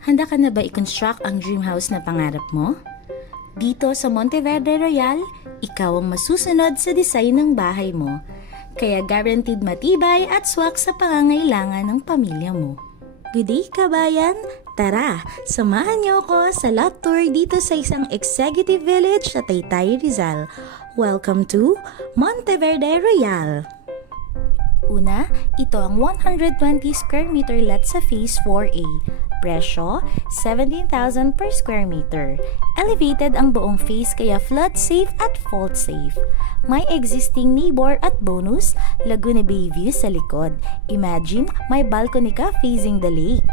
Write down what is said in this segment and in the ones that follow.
Handa ka na ba i-construct ang dream house na pangarap mo? Dito sa Monteverde Royal, ikaw ang masusunod sa design ng bahay mo. Kaya guaranteed matibay at swak sa pangangailangan ng pamilya mo. Good day, kabayan! Tara, samahan niyo ako sa lot tour dito sa isang executive village sa Taytay, Rizal. Welcome to Monteverde Royal! Una, ito ang 120 square meter lot sa Phase 4A. Presyo, 17,000 per square meter. Elevated ang buong phase kaya flood safe at fault safe. May existing neighbor at bonus, Laguna Bay view sa likod. Imagine, may balcony ka facing the lake.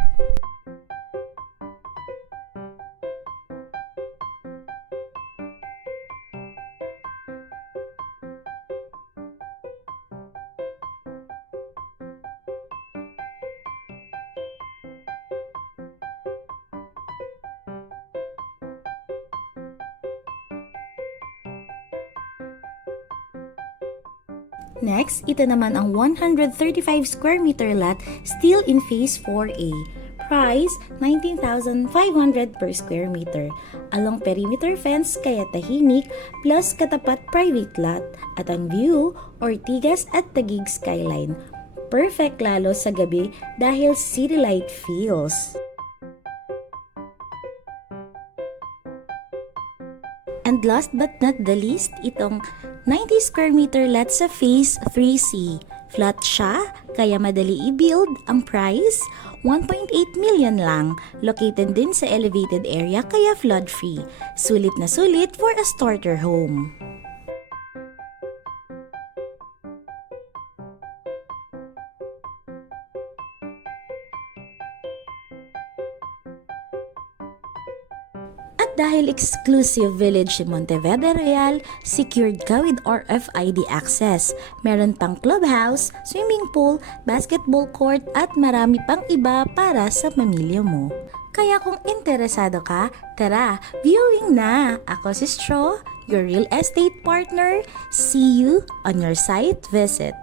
Next, ito naman ang 135 square meter lot still in Phase 4A. Price, 19,500 per square meter. Along perimeter fence kaya tahimik plus katapat private lot. At ang view, Ortigas at Taguig skyline. Perfect lalo sa gabi dahil city light feels. And last but not the least, itong 90 square meter lot sa Phase 3C. Flat siya, kaya madali i-build. Ang price, 1.8 million lang. Located din sa elevated area kaya flood-free. Sulit na sulit for a starter home. Dahil exclusive village si Monteverde Royal, secured ka with RFID access. Meron pang clubhouse, swimming pool, basketball court at marami pang iba para sa pamilya mo. Kaya kung interesado ka, tara, viewing na! Ako si Stro, your real estate partner. See you on your site visit.